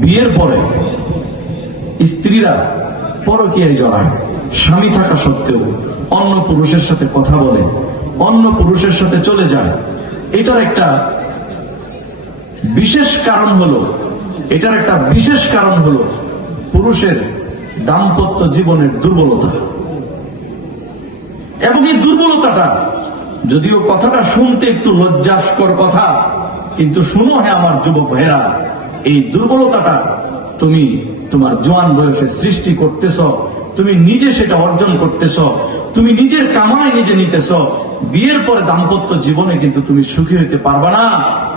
বিয়ের পরে স্ত্রীরা পরকীয়ায় জড়ায়। স্বামী থাকা সত্ত্বেও অন্য পুরুষের সাথে কথা বলে, অন্য পুরুষের সাথে চলে যায়। এটার একটা বিশেষ কারণ হলো, এটার একটা বিশেষ কারণ হলো পুরুষের দাম্পত্য জীবনের দুর্বলতা। এবং এই দুর্বলতাটা, যদিও কথাটা শুনতে একটু লজ্জাস্কর কথা, কিন্তু শুনো হ্যাঁ আমার যুবক ভাইয়েরা এই দুর্বলতাটা তুমি তোমার জোয়ান বয়সে সৃষ্টি করতেছ, তুমি নিজে সেটা অর্জন করতেছ, তুমি নিজের কামাই নিজে নিতেছ, বিয়ের পরে দাম্পত্য জীবনে কিন্তু তুমি সুখী হইতে পারবা না।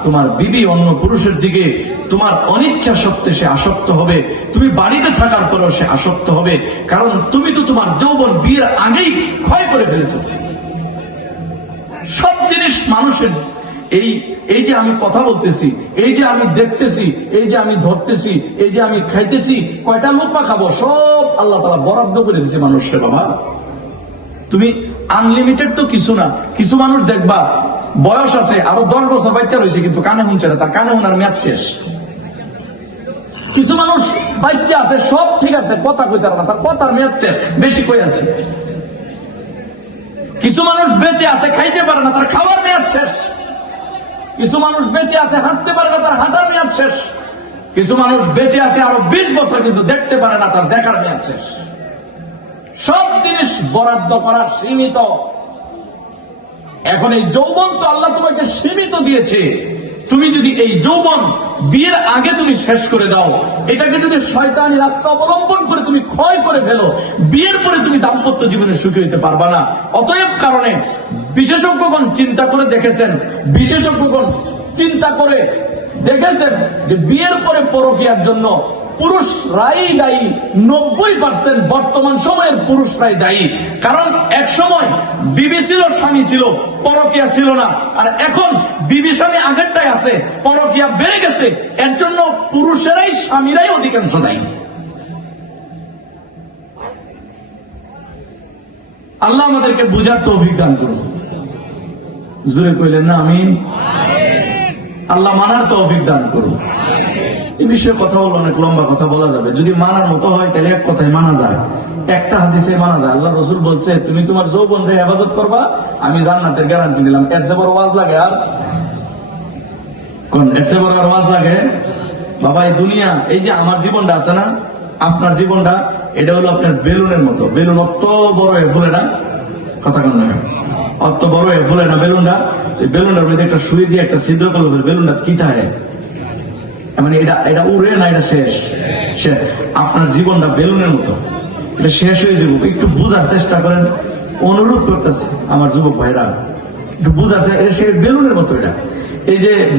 তোমার বিবি অন্য পুরুষের দিকে তোমার অনিচ্ছা সত্ত্বে সে আসক্ত হবে, তুমি বাড়িতে থাকার পরেও সে আসক্ত হবে, কারণ তুমি তো তোমার যৌবন বিয়ের আগেই ক্ষয় করে ফেলেছ। সব জিনিস মানুষের এই এই যে আমি কথা বলতেছি, এই যে আমি দেখতেছি, এই যে আমি ধরতেছি, এই যে আমি খাইতেছি, কয়টা লোপা খাব? সব আল্লাহ তালা বরাদ্দ করে দিছে মানুষকে বাবা। তুমি আনলিমিটেড তো কিছু না, কিছু মানুষ দেখবা, বয়স আছে, আরও দশ বছর বাচ্চা রয়েছে, কিন্তু কানে শুনছে না, তার কানে শোনার মেয়াদ শেষ। কিছু মানুষ বাচ্চা আছে, সব ঠিক আছে, কথা কইতে পারে না, তার কথার মেয়াদ শেষ, বেশি কই আছে? কিছু মানুষ বেঁচে আছে, খাইতে পারে না, তার কিছু মানুষ বেঁচে আছে, হাঁটতে পারে না, তার হাঁটার মেয়াদ শেষ। কিছু মানুষ বেঁচে আছে, আরও বিশ বছর কিন্তু দেখতে পারে না, তার দেখার মেয়াদ শেষ। সব জিনিস বরাদ্দ করা সীমিত। এখন এই যৌবন তো আল্লাহ তোমাকে সীমিত দিয়েছে। তুমি যদি এই যৌবন বিয়ের আগে তুমি শেষ করে দাও, এটাকে যদি শয়তানি রাস্তা অবলম্বন করে তুমি ক্ষয় করে ফেলো, বিয়ের পরে তুমি দাম্পত্য জীবনে সুখী হইতে পারবা না। অতএব কারণে বিশেষজ্ঞগণ চিন্তা করে দেখেছেন, বিশেষজ্ঞগণ চিন্তা করে দেখেছেন যে বিয়ের পরে পরকিয়ার জন্য পুরুষরাই দায়ী, নব্বই পার্সেন্ট বর্তমান সময়ের পুরুষরাই দায়ী। কারণ এক সময় বিবি ছিল, স্বামী ছিল, পরকিয়া ছিল না। আর এখন বিবি, স্বামী আগেরটাই আছে, পরকিয়া বেড়ে গেছে, এর জন্য পুরুষেরাই, স্বামীরাই অধিকাংশ দায়ী। আল্লাহ আমাদেরকে বুঝার তো অভিজ্ঞান করুন। জুড়ে কইলেন না আমি আল্লাহ মানার তো অভিজ্ঞান করুন। এই বিষয়ে কথা বলব অনেক লম্বা কথা বলা যাবে। যদি মানার মতো হয় তাহলে এক কথায় মানা যায়। একটা হাদিসে মানা যায় আল্লাহ রসুল বলছে তুমি তোমার যৌবন রে হেফাজত করবা আমি জান্নাতের গ্যারান্টি দিলাম। এর চেয়ে বড় ওয়াজ লাগে আর? কোন? এর চেয়ে বড় আর ওয়াজ লাগে? বাবা এই দুনিয়া এই যে আমার জীবনটা আছে না আপনার জীবনটা এটা হলো আপনার বেলুনের মতো। বেলুন অত বড় হয়ে ফুলে না কথা কন না অত বড় ফুলে না, বেলুনটা? বেলুনটার মধ্যে একটা সুই দিয়ে একটা ছিদ্র করল বেলুনটা কি থাকে মানে এটা এটা উড়ে না, এটা শেষ। শেষ আপনার জীবনটা বেলুনের মতো। এটা শেষ হয়ে যাব। একটু বোঝার চেষ্টা করেন। অনুরোধ করতেছে আমার যুবক ভাইরা। একটু বোঝার চেষ্টা- সে বেলুনের মতো এটা। এই যে